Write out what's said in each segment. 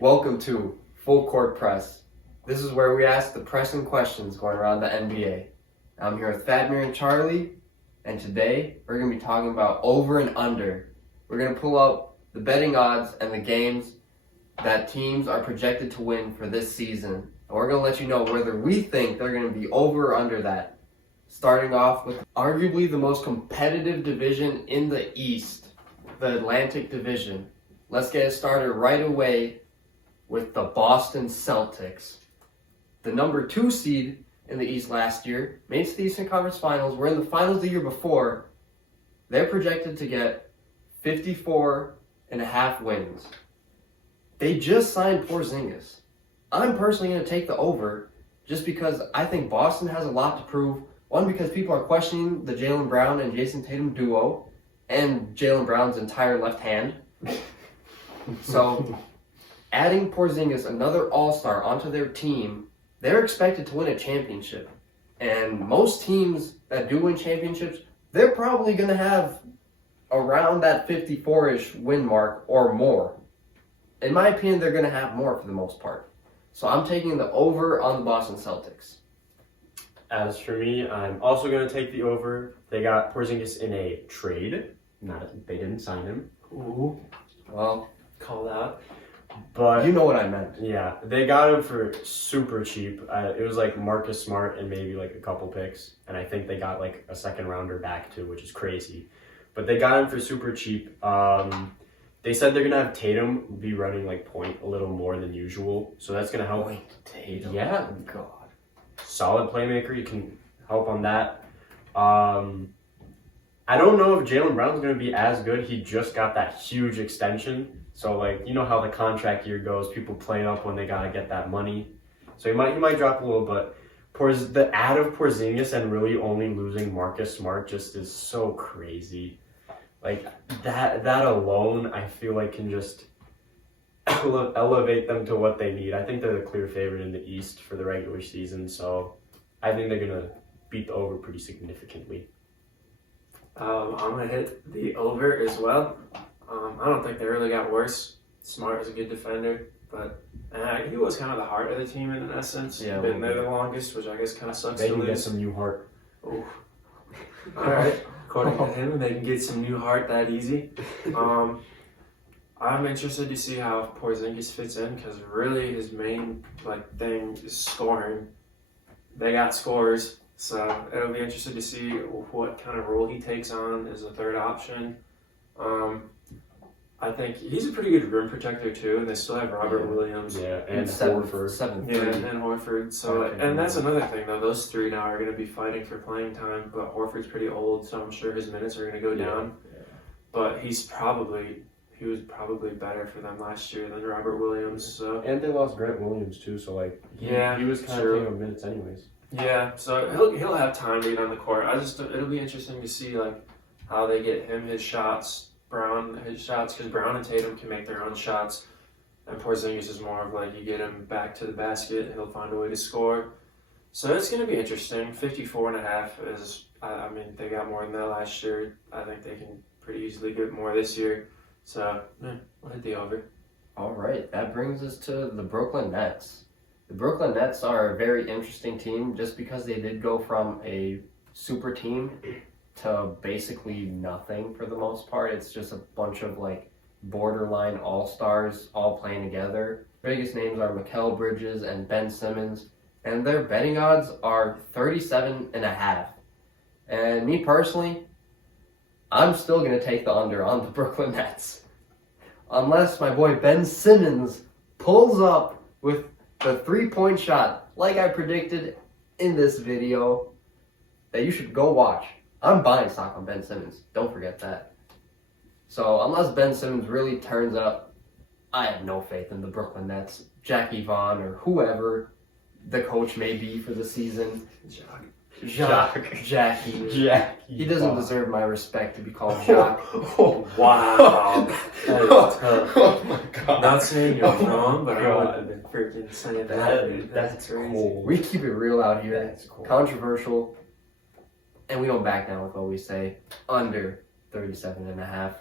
Welcome to Full Court Press. This is where we ask the pressing questions going around the NBA. I'm here with Thadmir and Charlie, and today we're going to be talking about over and under. We're going to pull up the betting odds and the games that teams are projected to win for this season. And we're going to let you know whether we think they're going to be over or under that. Starting off with arguably the most competitive division in the East, the Atlantic Division. Let's get it started right away with the Boston Celtics. The number 2 seed in the East last year, made it to the Eastern Conference Finals, were in the finals the year before. They're projected to get 54.5 wins. They just signed Porzingis. I'm personally going to take the over just because I think Boston has a lot to prove. One, because people are questioning the Jaylen Brown and Jason Tatum duo and Jaylen Brown's entire left hand. So adding Porzingis, another all-star, onto their team, they're expected to win a championship. And most teams that do win championships, they're probably going to have around that 54-ish win mark or more. In my opinion, they're going to have more for the most part. So I'm taking the over on the Boston Celtics. As for me, I'm also going to take the over. They got Porzingis in a trade. They didn't sign him. Ooh. Well, call out. But you know what I meant. Yeah, they got him for super cheap. It was like Marcus Smart and maybe like a couple picks. And I think they got like a second rounder back too, which is crazy. But they got him for super cheap. They said they're going to have Tatum be running like point a little more than usual. So that's going to help. Tatum? Yeah. God. Solid playmaker. You can help on that. I don't know if Jaylen Brown's going to be as good. He just got that huge extension. So, like, you know how the contract year goes. People play up when they got to get that money. So he might drop a little, but the add of Porzingis and really only losing Marcus Smart just is so crazy. Like, that alone, I feel like can just elevate them to what they need. I think they're the clear favorite in the East for the regular season, so I think they're going to beat the over pretty significantly. I'm going to hit the over as well. I don't think they really got worse. Smart is a good defender, but he was kind of the heart of the team in essence. Yeah, been there the longest, which I guess kind of sucks to lose. They can get some new heart. Ooh. All right. According to him, they can get some new heart that easy. I'm interested to see how Porzingis fits in because really his main thing is scoring. They got scorers, so it'll be interesting to see what kind of role he takes on as a third option. I think he's a pretty good rim protector too, and they still have Robert Williams. Yeah, and Horford. And Horford. So, and that's another thing though. Those three now are going to be fighting for playing time, but Horford's pretty old, so I'm sure his minutes are going to go down. Yeah. But he was probably better for them last year than Robert Williams. So. And they lost Grant Williams too, so he was kind of taking minutes anyways. Yeah, so he'll have time to get on the court. It'll be interesting to see how they get him his shots. Brown his shots, because Brown and Tatum can make their own shots, and Porzingis is more of you get him back to the basket, he'll find a way to score. So it's going to be interesting. 54.5 is, they got more than that last year. I think they can pretty easily get more this year. So, we'll hit the over. All right, that brings us to the Brooklyn Nets. The Brooklyn Nets are a very interesting team just because they did go from a super team to basically nothing for the most part. It's just a bunch of borderline all-stars all playing together. Biggest names are Mikal Bridges and Ben Simmons, and their betting odds are 37.5. And me personally, I'm still going to take the under on the Brooklyn Nets. Unless my boy Ben Simmons pulls up with the 3-point shot like I predicted in this video that you should go watch. I'm buying stock on Ben Simmons. Don't forget that. So unless Ben Simmons really turns up, I have no faith in the Brooklyn Nets. Jackie Vaughn or whoever the coach may be for the season. Jackie. He doesn't deserve my respect to be called Jacques. Wow. That is tough. Oh my God. Not saying you're wrong, but I would have been freaking saying that. That's crazy. cool. We keep it real out here. That's cool. Controversial. And we don't back down with what we say. Under 37.5.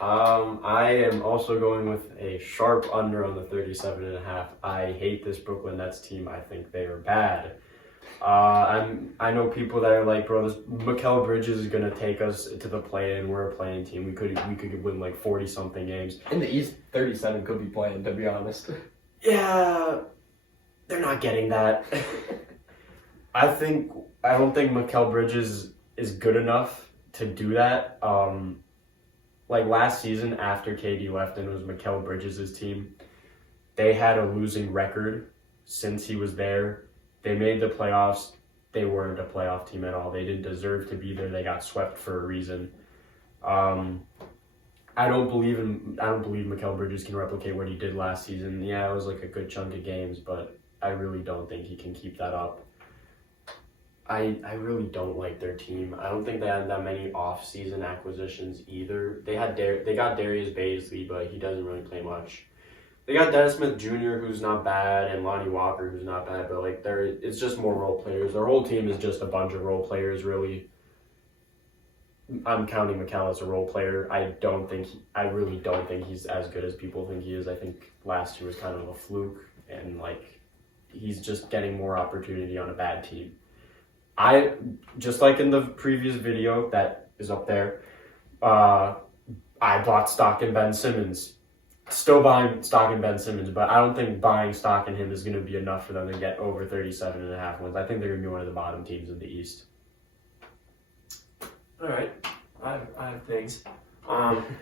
I am also going with a sharp under on the 37.5. I hate this Brooklyn Nets team. I think they are bad. I know people that are like, bro, this Mikal Bridges is gonna take us to the play-in. We're a playing team. We could win like 40 something games. In the East, 37 could be playing, to be honest. Yeah, they're not getting that. I don't think Mikal Bridges is good enough to do that. Like last season after KD left and it was Mikal Bridges' team, they had a losing record since he was there. They made the playoffs. They weren't a playoff team at all. They didn't deserve to be there. They got swept for a reason. I don't believe Mikal Bridges can replicate what he did last season. Yeah, it was like a good chunk of games, but I really don't think he can keep that up. I really don't like their team. I don't think they had that many off-season acquisitions either. They got Darius Baisley, but he doesn't really play much. They got Dennis Smith Jr., who's not bad, and Lonnie Walker, who's not bad, but like it's just more role players. Their whole team is just a bunch of role players, really. I'm counting Mikal as a role player. I really don't think he's as good as people think he is. I think last year was kind of a fluke, and like he's just getting more opportunity on a bad team. I just like in the previous video that is up there. I bought stock in Ben Simmons. Still buying stock in Ben Simmons, but I don't think buying stock in him is going to be enough for them to get over 37.5 wins. I think they're going to be one of the bottom teams in the East. All right, I have things.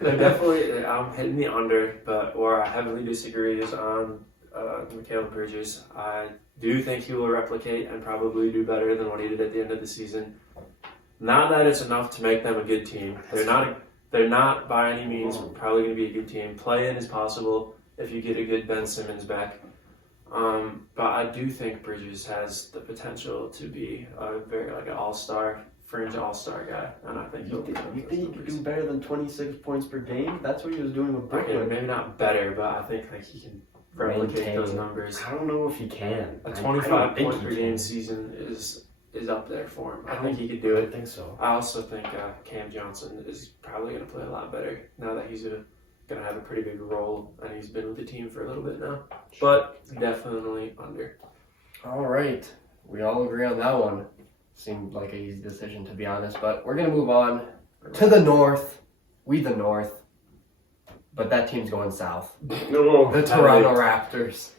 They're definitely, I'm hitting the under, but where I heavily disagree is on Mikal Bridges. I do think he will replicate and probably do better than what he did at the end of the season. Not that it's enough to make them a good team. They're not by any means probably going to be a good team. Play-in is possible if you get a good Ben Simmons back. But I do think Bridges has the potential to be a very an all-star, fringe all-star guy, and I think You think he could do better than 26 points per game? That's what he was doing with Brooklyn. Okay, maybe not better, but I think he can replicate those numbers. I don't know if he can. A 25 point per game season is up there for him. I think he could do it. I think so. I also think Cam Johnson is probably going to play a lot better now that he's going to have a pretty big role and he's been with the team for a little bit now. But definitely under. All right. We all agree on that one. Seemed like an easy decision, to be honest. But we're going to move on to the North. We the North. But that team's going south. No, the Toronto Raptors.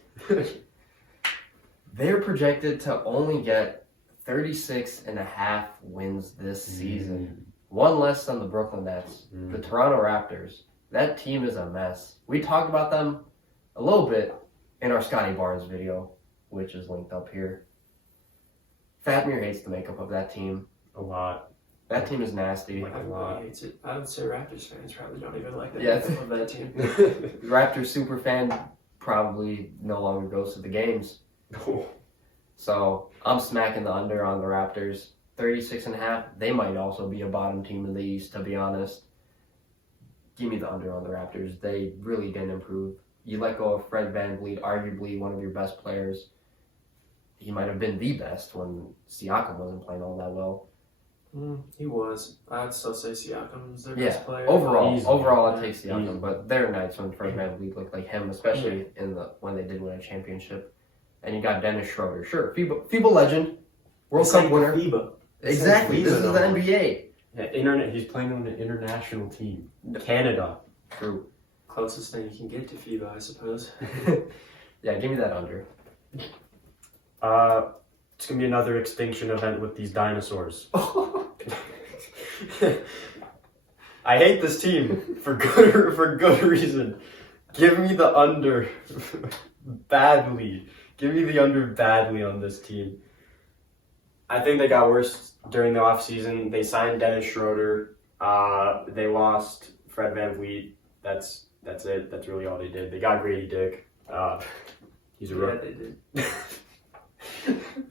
They're projected to only get 36.5 wins this season. One less than the Brooklyn Nets. The Toronto Raptors. That team is a mess. We talked about them a little bit in our Scotty Barnes video, which is linked up here. Fatmir hates the makeup of that team. A lot. That team is nasty. Everybody hates it. I would say Raptors fans probably don't even like the Yeah. makeup of that team. Raptors super fan probably no longer goes to the games. So I'm smacking the under on the Raptors. 36.5. They might also be a bottom team in the East, to be honest. Give me the under on the Raptors. They really didn't improve. You let go of Fred VanVleet, arguably one of your best players. He might have been the best when Siakam wasn't playing all that well. He was. I'd still say Siakam's their best player. Overall, I'd take Siakam. But there are nights when Fred VanVleet looked like him, especially when they did win a championship. And you got Dennis Schroeder. Sure, FIBA legend, World Cup winner. FIBA. Exactly. This is the NBA. Yeah, he's playing on an international team. Canada. True. Closest thing you can get to FIBA, I suppose. Yeah, give me that under. It's gonna be another extinction event with these dinosaurs. I hate this team for good reason. Give me the under badly. Give me the under badly on this team. I think they got worse during the offseason. They signed Dennis Schroeder. They lost Fred VanVleet. That's it. That's really all they did. They got Grady Dick. He's a rookie. They did.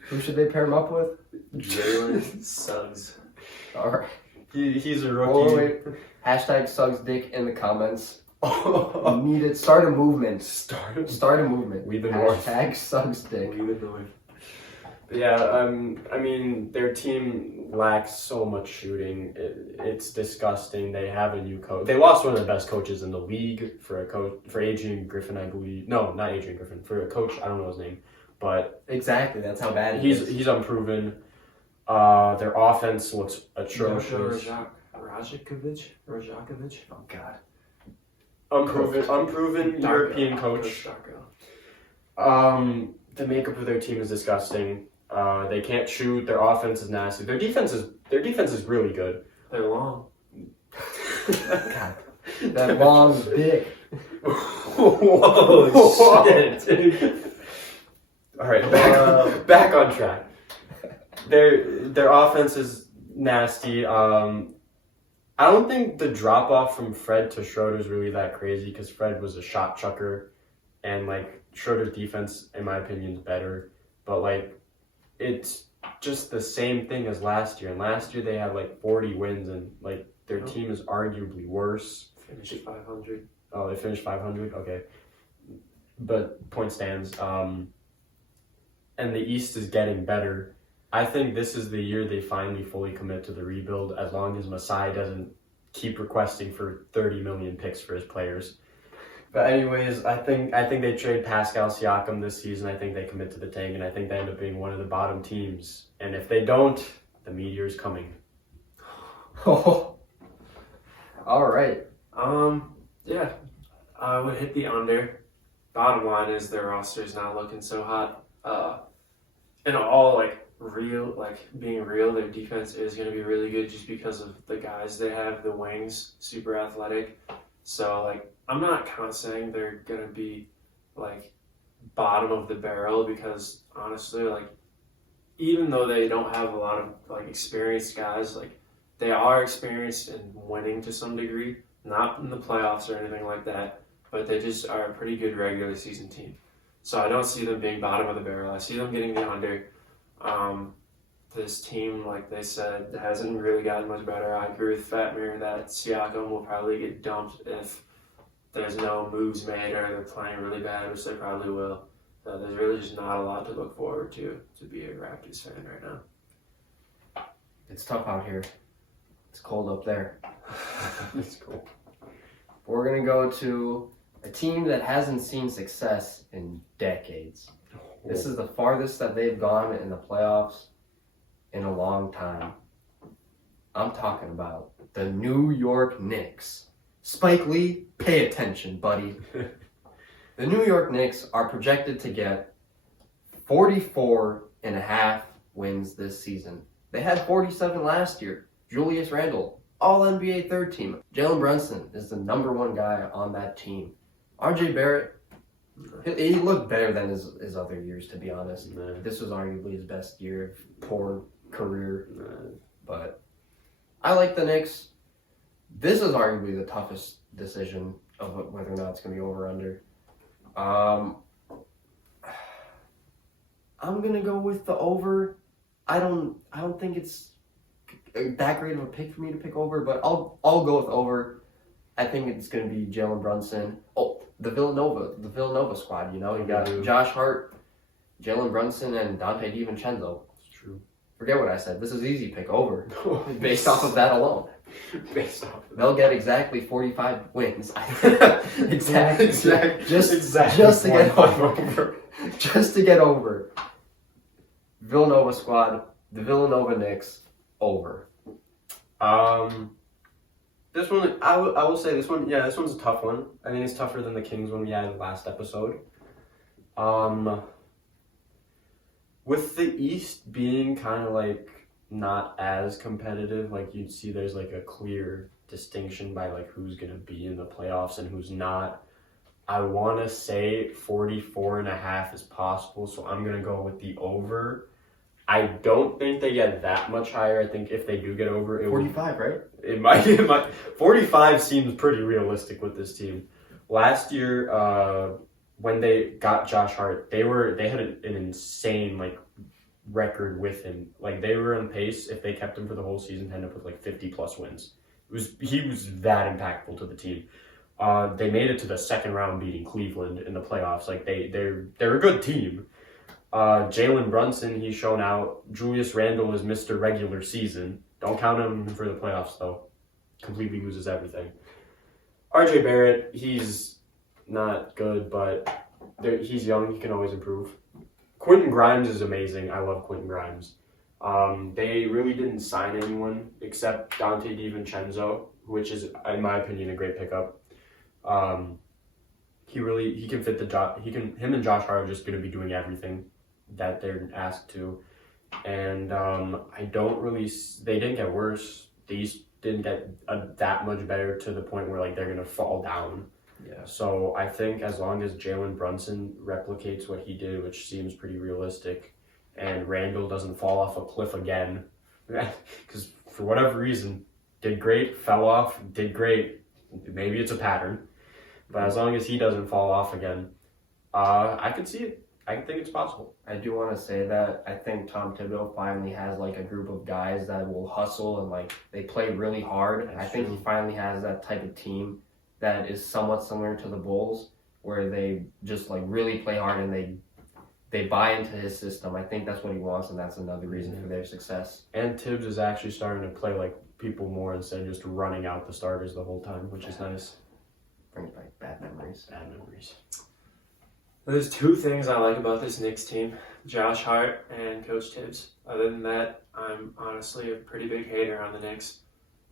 Who should they pair him up with? Jalen Suggs. All right. He's a rookie. Oh, wait. Hashtag Suggs Dick in the comments. Needed. Start a movement. Start a movement. We the North. Hashtag Suggs Dick. We the North. Yeah, I mean, their team lacks so much shooting. It's disgusting. They have a new coach. They lost one of the best coaches in the league for Adrian Griffin, I believe. No, not Adrian Griffin. For a coach, I don't know his name, but exactly, that's how bad he is. he's unproven. Their offense looks atrocious. Rajakovic? Oh God. Unproven European coach. The makeup of their team is disgusting. They can't shoot. Their offense is nasty. Their defense is really good. They're long. God. That long dick. Whoa, shit. All right, back on track. Their offense is nasty. I don't think the drop off from Fred to Schroeder is really that crazy because Fred was a shot chucker, and like Schroeder's defense, in my opinion, is better. But like, it's just the same thing as last year. And last year they had like 40 wins, and like their team is arguably worse. Finished 500. Oh, they finished 500. Okay, but point stands. And the East is getting better. I think this is the year they finally fully commit to the rebuild, as long as Masai doesn't keep requesting for 30 million picks for his players. But anyways, I think they trade Pascal Siakam this season. I think they commit to the tank, and I think they end up being one of the bottom teams. And if they don't, the meteor's coming. Oh. All right. Yeah, I would hit the under. Bottom line is their roster is not looking so hot. And all being real, their defense is going to be really good just because of the guys they have, the wings, super athletic. So I'm not saying they're going to be bottom of the barrel, because honestly, even though they don't have a lot of experienced guys, they are experienced in winning to some degree, not in the playoffs or anything like that, but they just are a pretty good regular season team. So I don't see them being bottom of the barrel. I see them getting the under. This team, like they said, hasn't really gotten much better. I agree with Fatmir that Siakam will probably get dumped if there's no moves made or they're playing really bad, which they probably will. So there's really just not a lot to look forward to be a Raptors fan right now. It's tough out here. It's cold up there. It's cool. We're going to go to a team that hasn't seen success in decades. This is the farthest that they've gone in the playoffs in a long time. I'm talking about the New York Knicks. Spike Lee, pay attention, buddy. The New York Knicks are projected to get 44.5 wins this season. They had 47 last year. Julius Randle, All-NBA third team. Jalen Brunson is the number one guy on that team. RJ Barrett, he looked better than his other years, to be honest. Nah. This was arguably his best year of poor career. But I like the Knicks. This is arguably the toughest decision of whether or not it's going to be over or under. I'm going to go with the over. I don't think it's that great of a pick for me to pick over, but I'll go with over. I think it's going to be Jalen Brunson. Oh, the Villanova squad, you got Josh Hart, Jalen Brunson, and Dante DiVincenzo. It's true. Forget what I said. This is easy pick over, based off of that alone. They'll get exactly 45 wins. Exactly. Just to get over. Just to get over. Villanova squad, the Villanova Knicks, over. This one, I will say this one, this one's a tough one. I think it's tougher than the Kings one we had last episode. With the East being kind of not as competitive, you'd see there's a clear distinction by who's going to be in the playoffs and who's not. I want to say 44.5 is possible, so I'm going to go with the over. I don't think they get that much higher. I think if they do get over, 45, right? It might. 45 seems pretty realistic with this team. Last year, when they got Josh Hart, they had an insane record with him. They were on pace, if they kept him for the whole season, to end up with 50 plus wins. He was that impactful to the team. They made it to the second round, beating Cleveland in the playoffs. They're a good team. Jalen Brunson, he's shown out. Julius Randle is Mr. Regular Season. Don't count him for the playoffs, though. Completely loses everything. RJ Barrett, he's not good, but he's young. He can always improve. Quentin Grimes is amazing. I love Quentin Grimes. They really didn't sign anyone except Dante DiVincenzo, which is, in my opinion, a great pickup. He can fit the job. Him and Josh Hart are just going to be doing everything that they're asked to. And they didn't get worse. These didn't get that much better to the point where like they're going to fall down. Yeah. So I think as long as Jalen Brunson replicates what he did, which seems pretty realistic, and Randall doesn't fall off a cliff again, because for whatever reason, did great, fell off, did great. Maybe it's a pattern. But as long as he doesn't fall off again, I could see it. I think it's possible. I do want to say that I think Tom Thibodeau finally has like a group of guys that will hustle and like they play really hard. That's I think true. he finally has that type of team that is somewhat similar to the Bulls, where they just like really play hard and they buy into his system. I think that's what he wants, and that's another reason for their success. And Tibbs is actually starting to play like people more instead of just running out the starters the whole time, which is nice. Brings back bad memories. Bad memories. There's two things I like about this Knicks team, Josh Hart and Coach Tibbs. Other than that, I'm honestly a pretty big hater on the Knicks.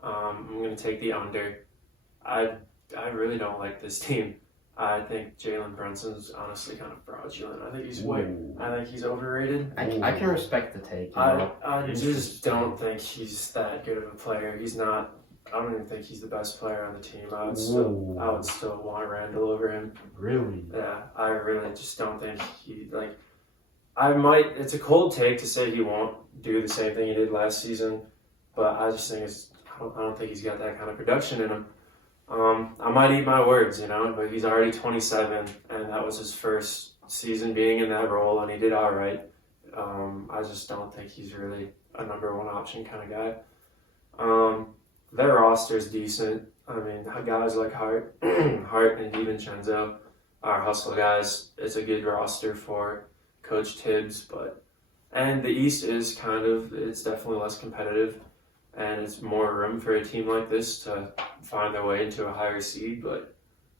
I'm going to take the under. I really don't like this team. I think Jalen Brunson's honestly kind of fraudulent. I think he's overrated. I can respect the take. You I know? just don't think he's that good of a player. He's not. I don't even think he's the best player on the team. I would still want Randall over him. Really? Yeah, I really just don't think he like. It's a cold take to say he won't do the same thing he did last season, but I just think I don't think he's got that kind of production in him. I might eat my words, but he's already 27, and that was his first season being in that role, and he did all right. I just don't think he's really a number one option kind of guy. Their roster's decent. I mean, guys like Hart and DiVincenzo are hustle guys. It's a good roster for Coach Tibbs, and the East is it's definitely less competitive, and it's more room for a team like this to find their way into a higher seed, but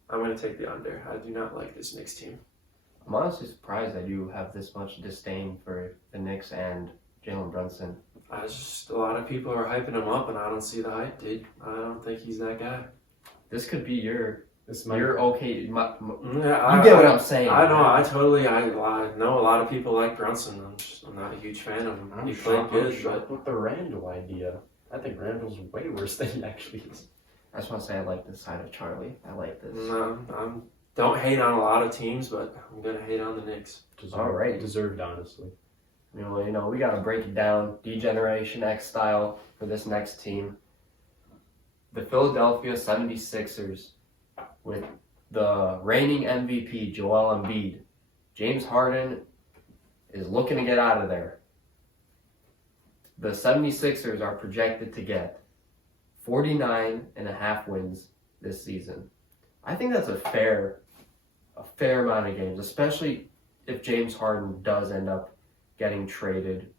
I'm going to take the under. I do not like this Knicks team. I'm honestly surprised that you have this much disdain for the Knicks and Jalen Brunson. A lot of people are hyping him up, and I don't see the hype, dude. I don't think he's that guy. This could be your You're okay. You You get what I'm saying. I know. I know a lot of people like Brunson. I'm not a huge fan of him. He played good, but with the Randall idea. I think Randall's way worse than he actually is. I just want to say I like this side of Charlie. I like this. no, don't hate on a lot of teams, but I'm gonna hate on the Knicks. All right. Deserved, honestly. We got to break it down, D-Generation X style, for this next team. The Philadelphia 76ers, with the reigning MVP, Joel Embiid. James Harden is looking to get out of there. The 76ers are projected to get 49.5 wins this season. I think that's a fair amount of games, especially if James Harden does end up getting traded.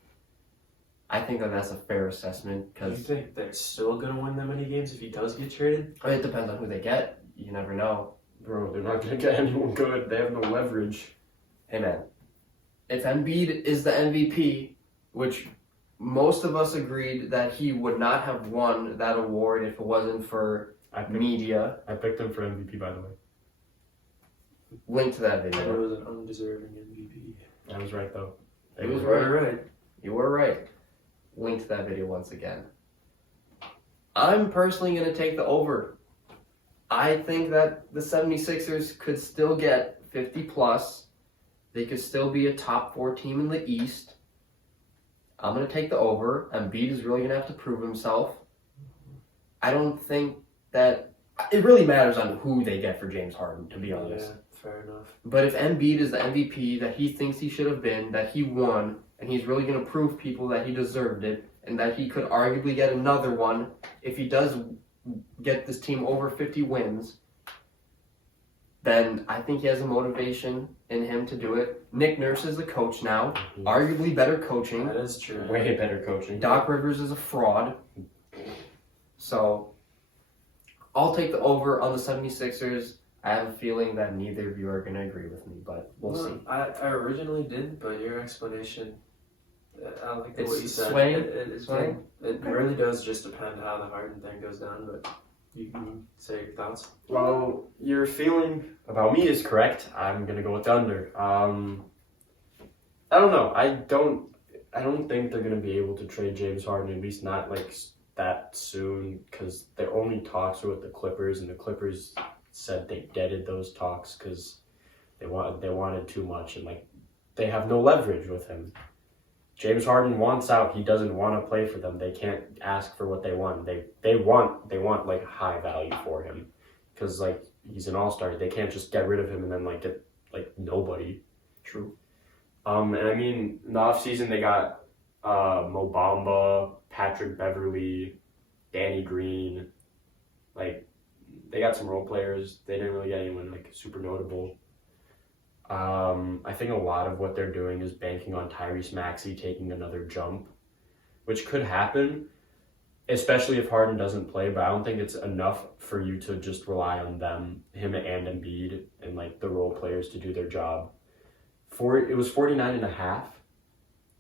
I think that's a fair assessment. Do you think they're still going to win that many games if he does get traded? It depends on who they get. You never know. Bro, they're not going to get anyone good. They have no leverage. Hey, man. If Embiid is the MVP, which most of us agreed that he would not have won that award if it wasn't for media. I picked him for MVP, by the way. Link to that It video. was an undeserving MVP. I was right, though. You was Right. You were right. Link to that video once again. I'm personally going to take the over. I think that the 76ers could still get 50 plus. They could still be a top 4 team in the East. I'm going to take the over. Embiid is really going to have to prove himself. I don't think that it really matters on who they get for James Harden, to be honest. Yeah, fair enough. But if Embiid is the MVP that he thinks he should have been, that he won, and he's really going to prove people that he deserved it, and that he could arguably get another one if he does get this team over 50 wins, then I think he has the motivation in him to do it. Nick Nurse is the coach now, arguably better coaching. That is true. Way better coaching. Doc Rivers is a fraud. So, I'll take the over on the 76ers. I have a feeling that neither of you are going to agree with me, but we'll see. I originally didn't, but your explanation, I like what you said. Swaying? It really does just depend how the Harden thing goes down, but you can say your thoughts. Well, your feeling about me is correct. I'm gonna go with the under. I don't know. I don't think they're gonna be able to trade James Harden, at least not like that soon, because their only talks were with the Clippers, and the Clippers said they deaded those talks because they wanted too much, and like they have no leverage with him. James Harden wants out. He doesn't want to play for them. They can't ask for what they want. They want like high value for him, because like he's an all-star. They can't just get rid of him and then like get like nobody. True. And I mean, in the offseason they got Mo Bamba, Patrick Beverly, Danny Green. Like they got some role players. They didn't really get anyone like super notable. I think a lot of what they're doing is banking on Tyrese Maxey taking another jump, which could happen, especially if Harden doesn't play, but I don't think it's enough for you to just rely on him and Embiid and like the role players to do their job. It was 49.5.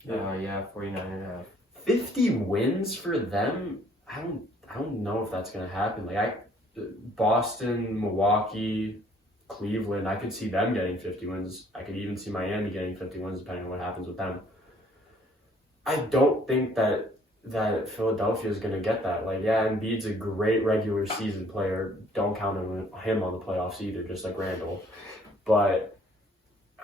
Yeah, 49.5. 50 wins for them? I don't know if that's gonna happen. Like Boston, Milwaukee, Cleveland, I could see them getting 50 wins. I could even see Miami getting 50 wins depending on what happens with them. I don't think that Philadelphia is going to get that. Like, yeah, Embiid's a great regular season player. Don't count him on the playoffs either, just like Randall. But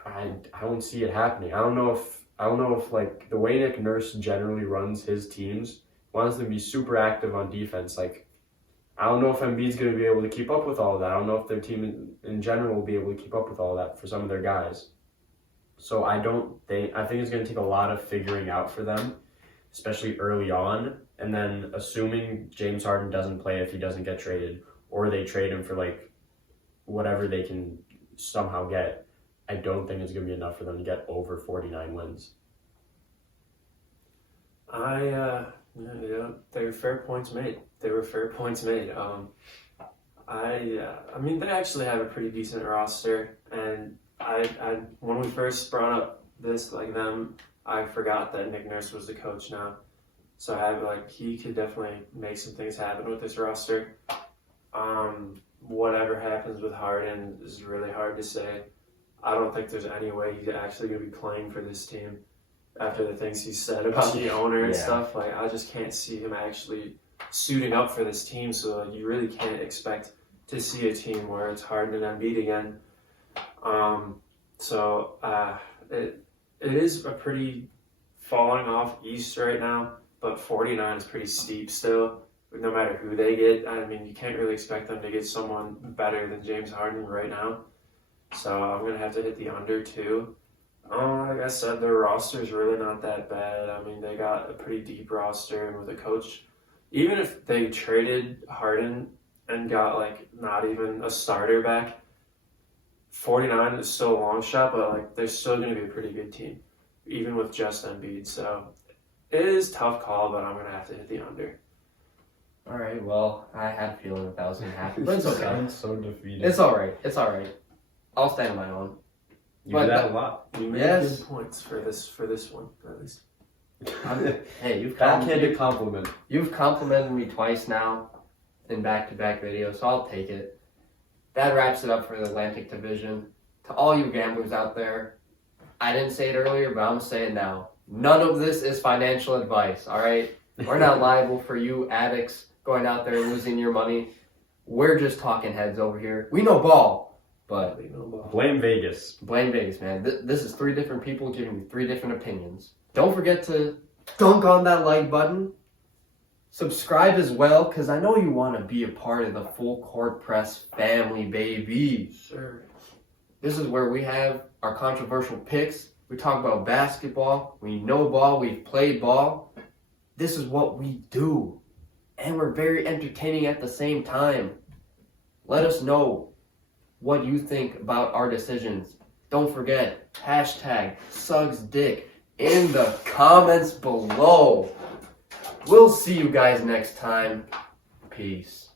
I don't see it happening. I don't know if like the way Nick Nurse generally runs his teams, wants them to be super active on defense. Like, I don't know if Embiid's going to be able to keep up with all of that. I don't know if their team in general will be able to keep up with all of that for some of their guys. So I think it's going to take a lot of figuring out for them, especially early on. And then assuming James Harden doesn't play if he doesn't get traded, or they trade him for like whatever they can somehow get, I don't think it's going to be enough for them to get over 49 wins. They were fair points made. I mean, they actually have a pretty decent roster, and I when we first brought up this, like them, I forgot that Nick Nurse was the coach now, so he could definitely make some things happen with this roster. Whatever happens with Harden is really hard to say. I don't think there's any way he's actually going to be playing for this team after the things he said about the owner and stuff. Like, I just can't see him actually suiting up for this team, so like, you really can't expect to see a team where it's Harden and Embiid again. It is a pretty falling off East right now, but 49 is pretty steep still, no matter who they get. I mean, you can't really expect them to get someone better than James Harden right now, so I'm going to have to hit the under too. Like I said, their roster is really not that bad. I mean, they got a pretty deep roster, and with a coach, even if they traded Harden and got like not even a starter back, 49 is still a long shot, but like they're still going to be a pretty good team, even with just Embiid. So it is a tough call, but I'm going to have to hit the under. All right, well, I had a feeling that was going to happen, but it's okay. I'm so defeated. It's all right. I'll stand on my own. You do that a lot. You made good points for this one, at least. Hey, you've backhanded compliment. You've complimented me twice now in back-to-back videos, so I'll take it. That wraps it up for the Atlantic Division. To all you gamblers out there, I didn't say it earlier, but I'm going to say it now. None of this is financial advice, all right? We're not liable for you addicts going out there losing your money. We're just talking heads over here. We know ball, but blame Vegas. Blame Vegas, man. This is 3 different people giving me 3 different opinions. Don't forget to dunk on that like button. Subscribe as well, because I know you want to be a part of the Full Court Press family, baby. Sure. This is where we have our controversial picks. We talk about basketball. We know ball. We've played ball. This is what we do. And we're very entertaining at the same time. Let us know what you think about our decisions. Don't forget, hashtag SugsDick in the comments below. We'll see you guys next time. Peace.